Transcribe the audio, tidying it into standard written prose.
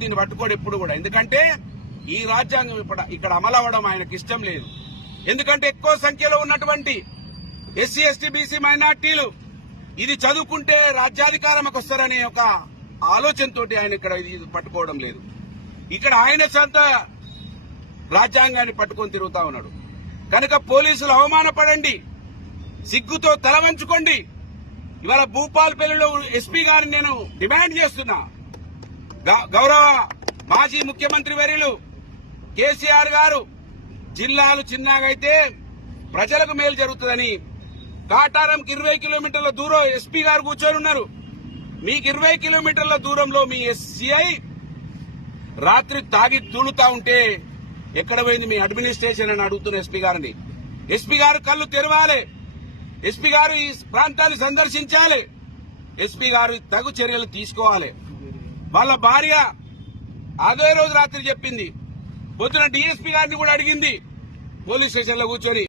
దీన్ని పట్టుకోడు ఎప్పుడు కూడా. ఎందుకంటే ఈ రాజ్యాంగం ఇక్కడ అమలు అవ్వడం ఆయనకి ఇష్టం లేదు. ఎందుకంటే ఎక్కువ సంఖ్యలో ఉన్నటువంటి ఎస్సీ ఎస్టీ బీసీ మైనార్టీలు ఇది చదువుకుంటే రాజ్యాధికారంకి వస్తారనే ఒక ఆలోచనతో ఆయన ఇక్కడ ఇది పట్టుకోవడం లేదు. ఇక్కడ ఆయన సొంత రాజ్యాంగాన్ని పట్టుకొని తిరుగుతా ఉన్నాడు. కనుక పోలీసులు అవమానపడండి, సిగ్గుతో తల వంచుకోండి. ఇవాళ భూపాలపల్లిలో ఎస్పీ గారిని నేను డిమాండ్ చేస్తున్నా. గౌరవ మాజీ ముఖ్యమంత్రి వర్యులు కేసీఆర్ గారు జిల్లాలు చిన్నగైతే ప్రజలకు మేలు జరుగుతుందని కాటారంకి 20 కిలోమీటర్ల దూరం ఎస్పీ గారు కూర్చొని ఉన్నారు. మీకు 20 కిలోమీటర్ల దూరంలో మీ ఎస్సీఐ రాత్రి తాగి తూలుతా ఉంటే ఎక్కడ పోయింది మీ అడ్మినిస్ట్రేషన్ అని అడుగుతున్న ఎస్పీ గారిని. ఎస్పీ గారు కళ్ళు తెరవాలి. ఎస్పీ గారు ఈ ప్రాంతాన్ని సందర్శించాలి. ఎస్పీ గారు తగు చర్యలు తీసుకోవాలి. వాళ్ళ భార్య అదే రోజు రాత్రి చెప్పింది. పొద్దున డీఎస్పీ గారిని కూడా అడిగింది పోలీస్ స్టేషన్ లో కూర్చొని.